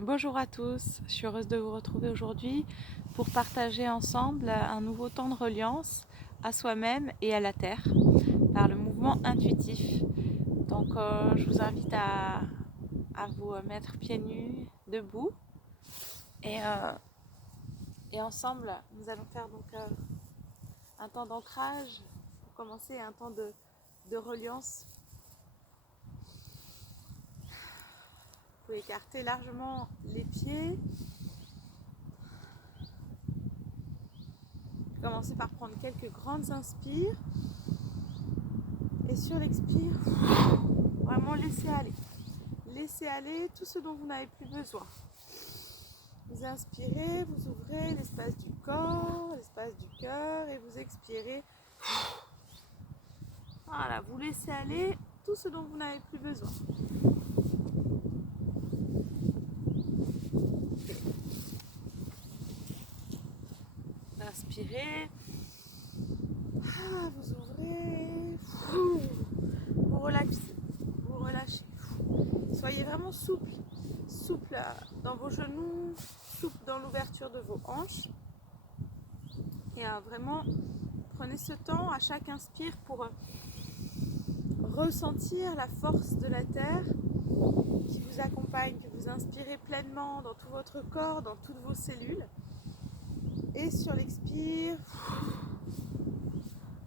Bonjour à tous, je suis heureuse de vous retrouver aujourd'hui pour partager ensemble un nouveau temps de reliance à soi-même et à la terre par le mouvement intuitif. Donc je vous invite à vous mettre pieds nus, debout et, euh, et ensemble nous allons faire donc un temps d'ancrage pour commencer, un temps de reliance. Vous pouvez écarter largement les pieds. Commencez par prendre quelques grandes inspires et sur l'expire, vraiment laissez aller. Laissez aller tout ce dont vous n'avez plus besoin. Vous inspirez, vous ouvrez l'espace du corps, l'espace du cœur et vous expirez. Voilà, vous laissez aller tout ce dont vous n'avez plus besoin. Inspirez, vous ouvrez, vous relaxez, vous relâchez. Soyez vraiment souple, souple dans vos genoux, souple dans l'ouverture de vos hanches. Et vraiment, prenez ce temps à chaque inspire pour ressentir la force de la terre qui vous accompagne, que vous inspirez pleinement dans tout votre corps, dans toutes vos cellules. Et sur l'expire,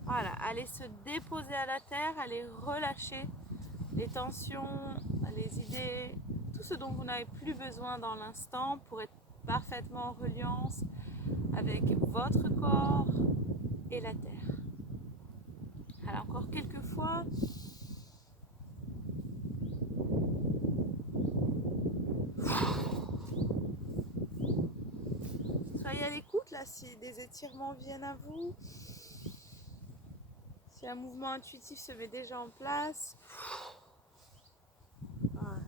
voilà, allez se déposer à la terre, allez relâcher les tensions, les idées, tout ce dont vous n'avez plus besoin dans l'instant pour être parfaitement en reliance avec votre corps et la terre. Alors encore quelques fois. Soyez à l'écoute là si des étirements viennent à vous, si un mouvement intuitif se met déjà en place. Voilà.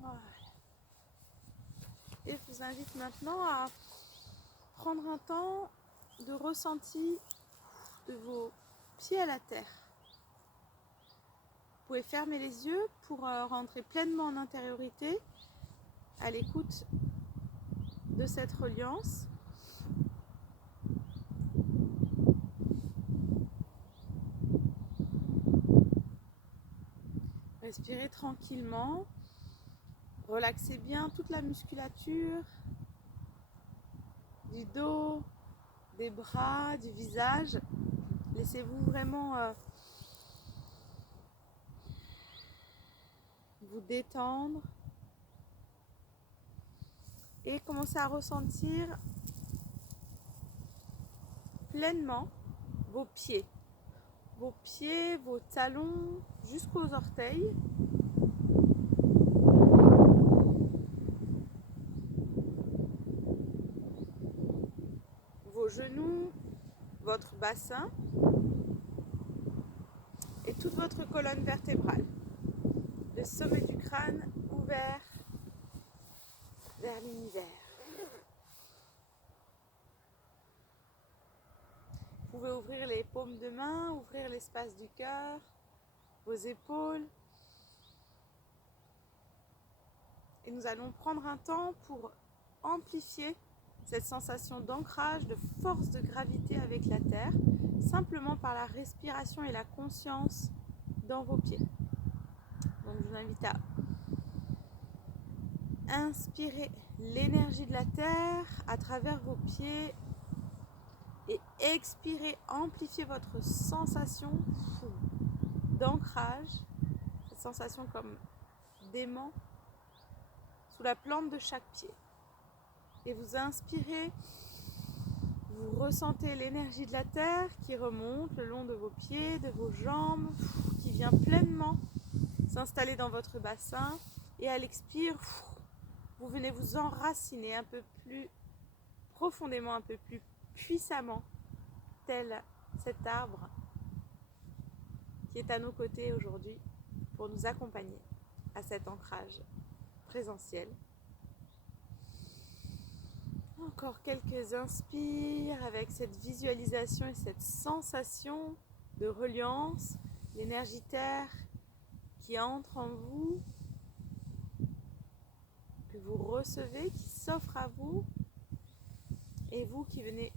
Voilà. Et je vous invite maintenant à prendre un temps de ressenti de vos pieds à la terre. Vous pouvez fermer les yeux pour rentrer pleinement en intériorité, à l'écoute de cette reliance. Respirez tranquillement, relaxez bien toute la musculature du dos, des bras, du visage. Laissez-vous vraiment vous détendre et commencez à ressentir pleinement vos pieds, vos talons jusqu'aux orteils. Vos genoux, votre bassin et toute votre colonne vertébrale. Le sommet du crâne ouvert vers l'univers. Vous pouvez ouvrir les paumes de main, ouvrir l'espace du cœur, vos épaules. Et nous allons prendre un temps pour amplifier cette sensation d'ancrage, de force de gravité avec la terre, simplement par la respiration et la conscience dans vos pieds. Donc je vous invite à inspirer l'énergie de la terre à travers vos pieds et expirer, amplifier votre sensation d'ancrage, cette sensation comme d'aimant sous la plante de chaque pied. Et vous inspirez, vous ressentez l'énergie de la terre qui remonte le long de vos pieds, de vos jambes, qui vient pleinement s'installer dans votre bassin. Et à l'expire, vous venez vous enraciner un peu plus profondément, un peu plus puissamment, tel cet arbre qui est à nos côtés aujourd'hui pour nous accompagner à cet ancrage présentiel. Encore quelques inspires avec cette visualisation et cette sensation de reliance. l'énergie terre qui entre en vous, que vous recevez, qui s'offre à vous, et vous qui venez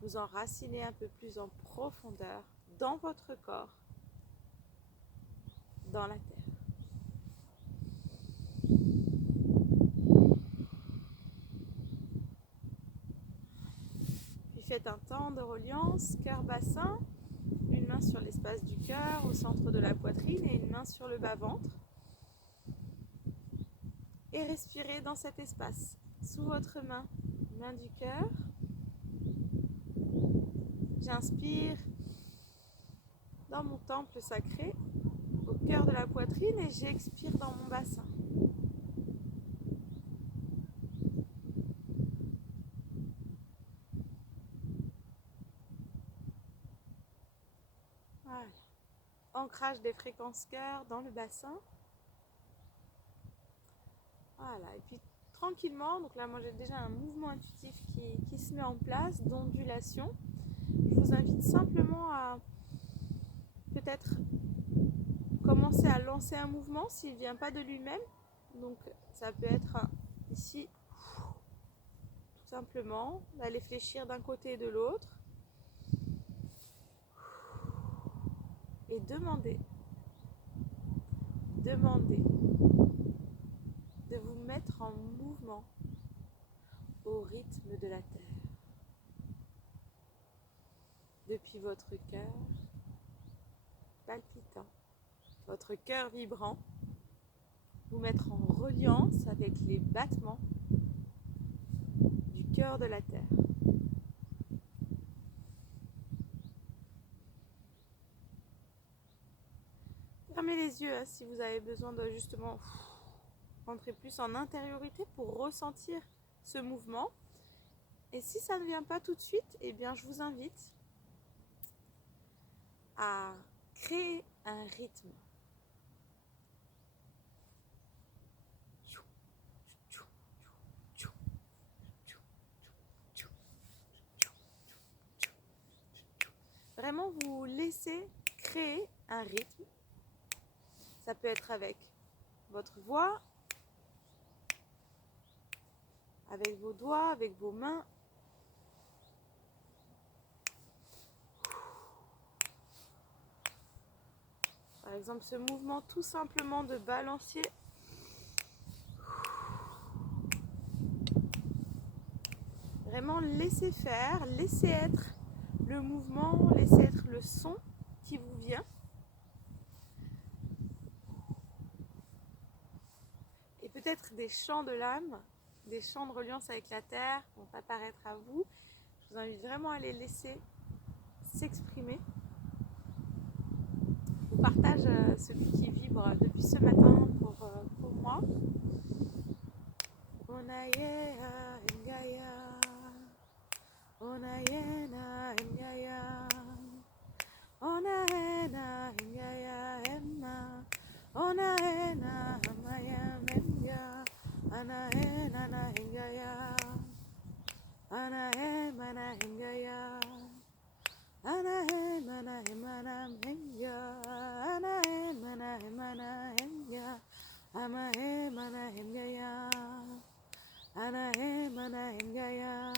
vous enraciner un peu plus en profondeur dans votre corps, dans la terre. Puis faites un temps de reliance, cœur-bassin, une main sur l'espace du cœur, au centre de la poitrine et une main sur le bas-ventre. Et respirez dans cet espace, sous votre main, main du cœur. J'inspire dans mon temple sacré, au cœur de la poitrine, et j'expire dans mon bassin. Voilà. Ancrage des fréquences cœur dans le bassin. Voilà, et puis tranquillement, donc là moi j'ai déjà un mouvement intuitif qui se met en place, d'ondulation. Je vous invite simplement à peut-être commencer à lancer un mouvement s'il ne vient pas de lui-même. Donc ça peut être ici, tout simplement, d'aller fléchir d'un côté et de l'autre. Et demandez de vous mettre en mouvement au rythme de la terre. Depuis votre cœur palpitant, votre cœur vibrant, vous mettre en reliance avec les battements du cœur de la terre. Fermez les yeux si vous avez besoin de justement rentrer plus en intériorité pour ressentir ce mouvement. Et si ça ne vient pas tout de suite, eh bien je vous invite à créer un rythme. Vraiment vous laissez créer un rythme. Ça peut être avec votre voix, avec vos doigts, avec vos mains. Par exemple, ce mouvement tout simplement de balancier. Vraiment laissez faire, laissez être le mouvement, laissez être le son qui vous vient. Et peut-être des chants de l'âme, des chants de reliance avec la terre vont apparaître à vous. Je vous invite vraiment à les laisser s'exprimer. Je vous partage celui qui vibre depuis ce matin pour moi. Onayea Engaya, Onayena Engaya, Onayena Engaya Emma, Onayena Amaya Menga, Anaena Engaya, Anaemana Engaya, Anaemana Emana Menga, Anaemana Emana Enga, Amaemana Engaya. Anaemana Engaya,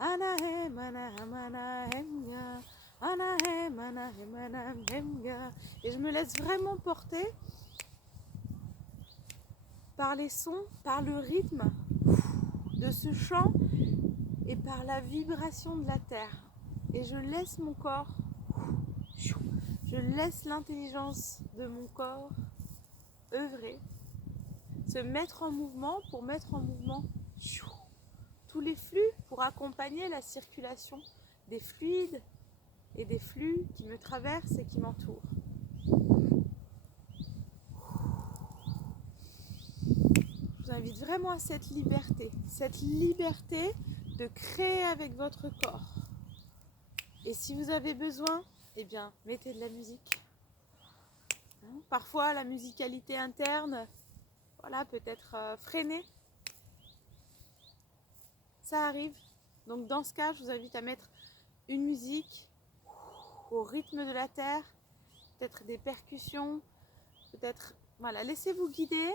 Anaemana Amana Enga, Anaemana Emana Enga. Et je me laisse vraiment porter par les sons, par le rythme de ce chant et par la vibration de la terre. Et je laisse mon corps, je laisse l'intelligence de mon corps œuvrer, se mettre en mouvement pour mettre en mouvement tous les flux, pour accompagner la circulation des fluides et des flux qui me traversent et qui m'entourent. Je vous invite vraiment à cette liberté de créer avec votre corps. Et si vous avez besoin, eh bien, mettez de la musique. Parfois, la musicalité interne, voilà, peut être freinée. Ça arrive. Donc dans ce cas, je vous invite à mettre une musique au rythme de la terre, peut-être des percussions, peut-être, voilà, laissez-vous guider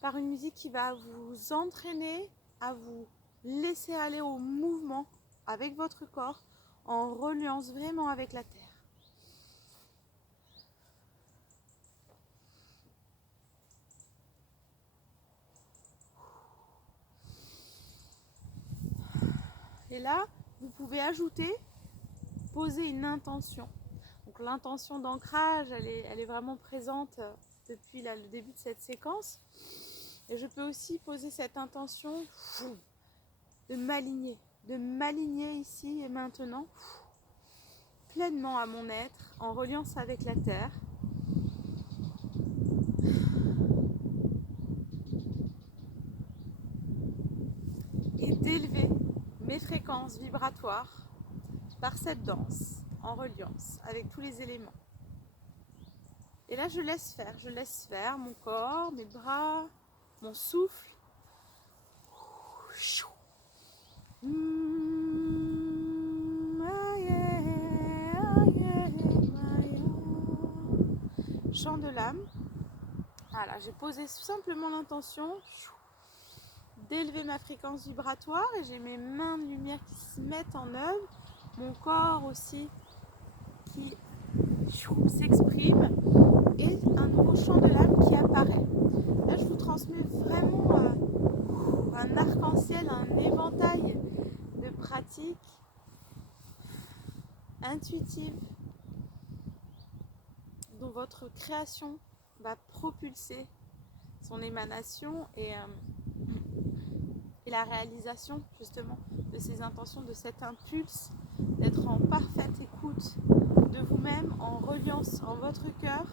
par une musique qui va vous entraîner à vous laisser aller au mouvement avec votre corps en reliant vraiment avec la terre. Et là, vous pouvez ajouter, poser une intention. Donc l'intention d'ancrage, elle est vraiment présente depuis le début de cette séquence. Et je peux aussi poser cette intention de m'aligner ici et maintenant pleinement à mon être, en reliant ça avec la terre. Et d'élever mes fréquences vibratoires par cette danse, en reliance avec tous les éléments. Et là, je laisse faire mon corps, mes bras, mon souffle. Chant de l'âme. Voilà, j'ai posé simplement l'intention d'élever ma fréquence vibratoire et j'ai mes mains de lumière qui se mettent en œuvre, mon corps aussi qui s'exprime et un nouveau chant de l'âme qui apparaît. Là, je vous transmets vraiment un arc-en-ciel, un éventail de pratiques intuitives dont votre création va propulser son émanation et la réalisation justement de ces intentions, de cet impulse, d'être en parfaite écoute de vous-même, en reliance en votre cœur,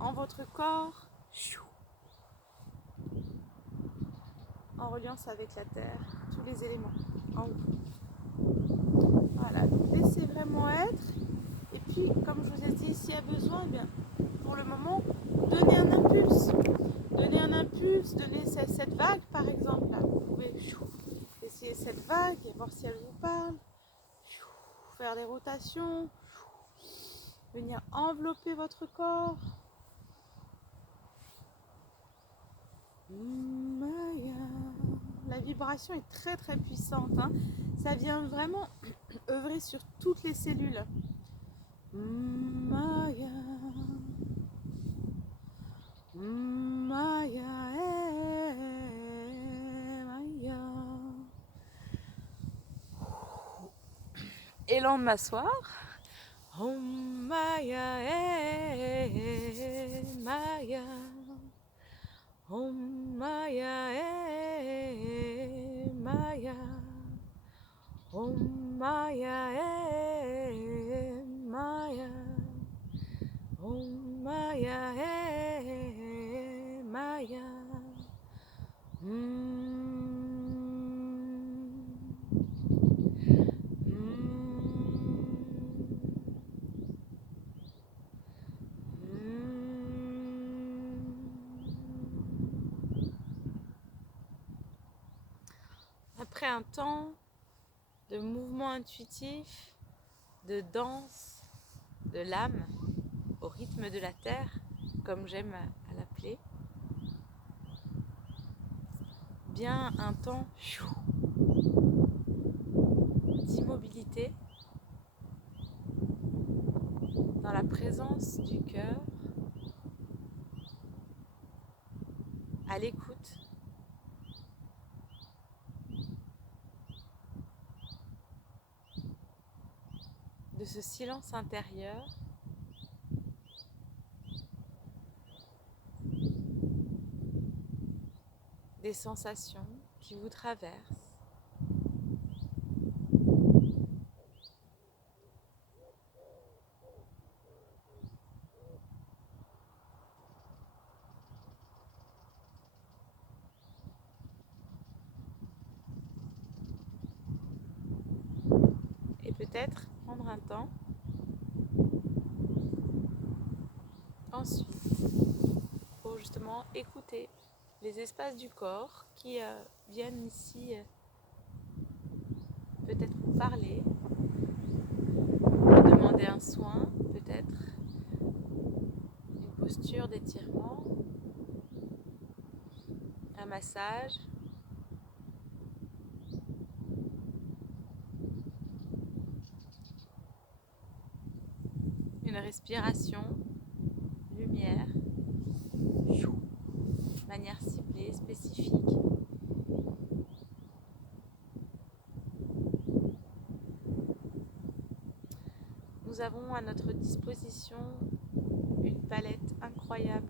en votre corps, en reliance avec la terre, tous les éléments en vous. Voilà, donc laissez vraiment être. Et puis, comme je vous ai dit, s'il y a besoin, eh bien, pour le moment, donnez un impulse. Donnez cette vague par exemple. Là. Vous pouvez essayer cette vague et voir si elle vous parle. Faire des rotations. Venir envelopper votre corps. La vibration est très très puissante. Hein. Ça vient vraiment œuvrer sur toutes les cellules. Maya. Maya, Maya. Élan de m'asseoir. Om Maya, Maya. Om Maya, Maya. Om Maya, Maya. Om Maya, Maya. Après un temps de mouvement intuitif, de danse, de l'âme, au rythme de la terre, comme j'aime à l'appeler, bien un temps d'immobilité dans la présence du cœur, à l'écoute de ce silence intérieur des sensations qui vous traversent. Et peut-être prendre un temps ensuite pour justement écouter les espaces du corps qui viennent ici peut-être vous parler, vous demander un soin. massage. Une respiration, lumière, de manière ciblée, spécifique. Nous avons à notre disposition une palette incroyable.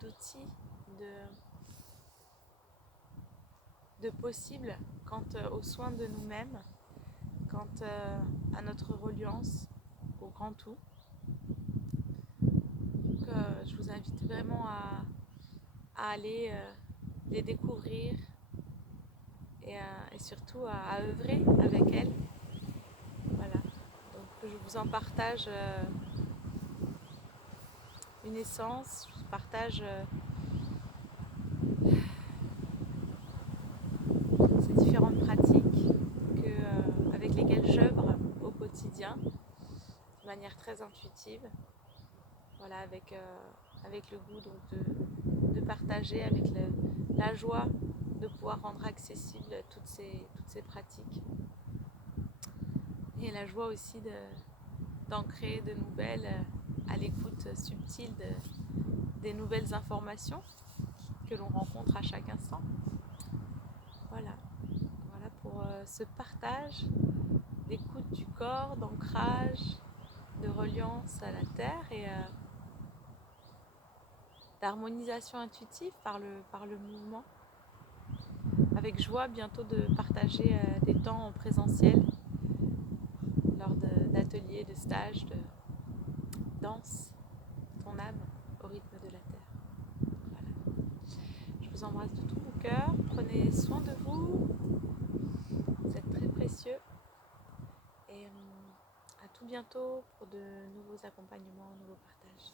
D'outils, de possibles quant aux soins de nous-mêmes, quant à notre reliance au grand tout. Donc, je vous invite vraiment à aller les découvrir et surtout à œuvrer avec elles. Voilà. Donc je vous en partage une essence, je vous partage ces différentes pratiques avec lesquelles j'œuvre au quotidien de manière très intuitive. Voilà, avec le goût donc de partager, avec la joie de pouvoir rendre accessibles toutes ces pratiques. Et la joie aussi d'en créer de nouvelles à l'écoute subtile des nouvelles informations que l'on rencontre à chaque instant. Voilà pour ce partage d'écoute du corps, d'ancrage, de reliance à la terre et d'harmonisation intuitive par le mouvement. Avec joie bientôt de partager des temps en présentiel lors d'ateliers, de stages, de danse, ton âme au rythme de la terre. Voilà. Je vous embrasse de tout mon cœur, prenez soin de vous, vous êtes très précieux et à tout bientôt pour de nouveaux accompagnements, de nouveaux partages.